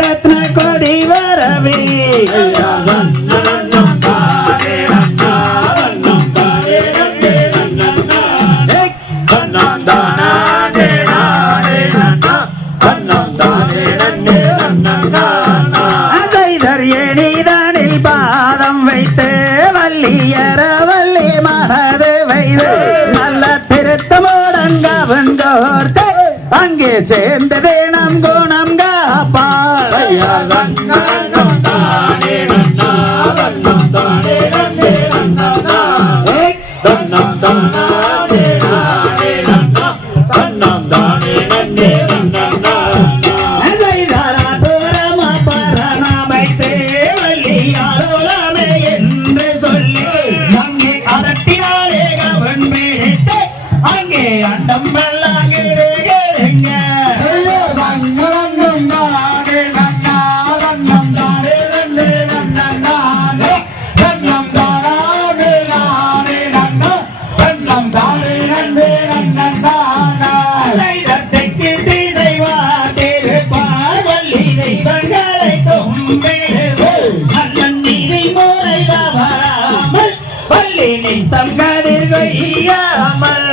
ரத்ன கொடி வரவே பாதம் வைத்து வள்ளியர வள்ளி மனது வைத்து நல்ல திருத்தமோடங்க வந்தோர்த்த அங்கே சேர்ந்ததே Yeah. நித்தம் கதிர் கொய்யாமல்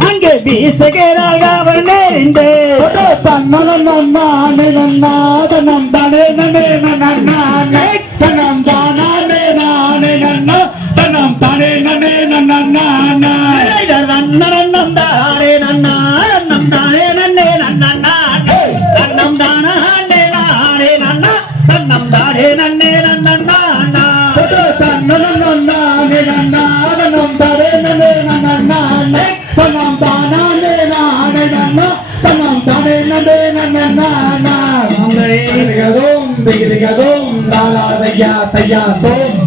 அங்கு வீசுகிறாள் அவர் நெறிந்து தன்னன நன்னா நன்னா தன்னே நன்னே நன்னா தனம் தானே நந்தே நன்னா தோம் திகிதிக தோம் தாரா தையா தையா தோம்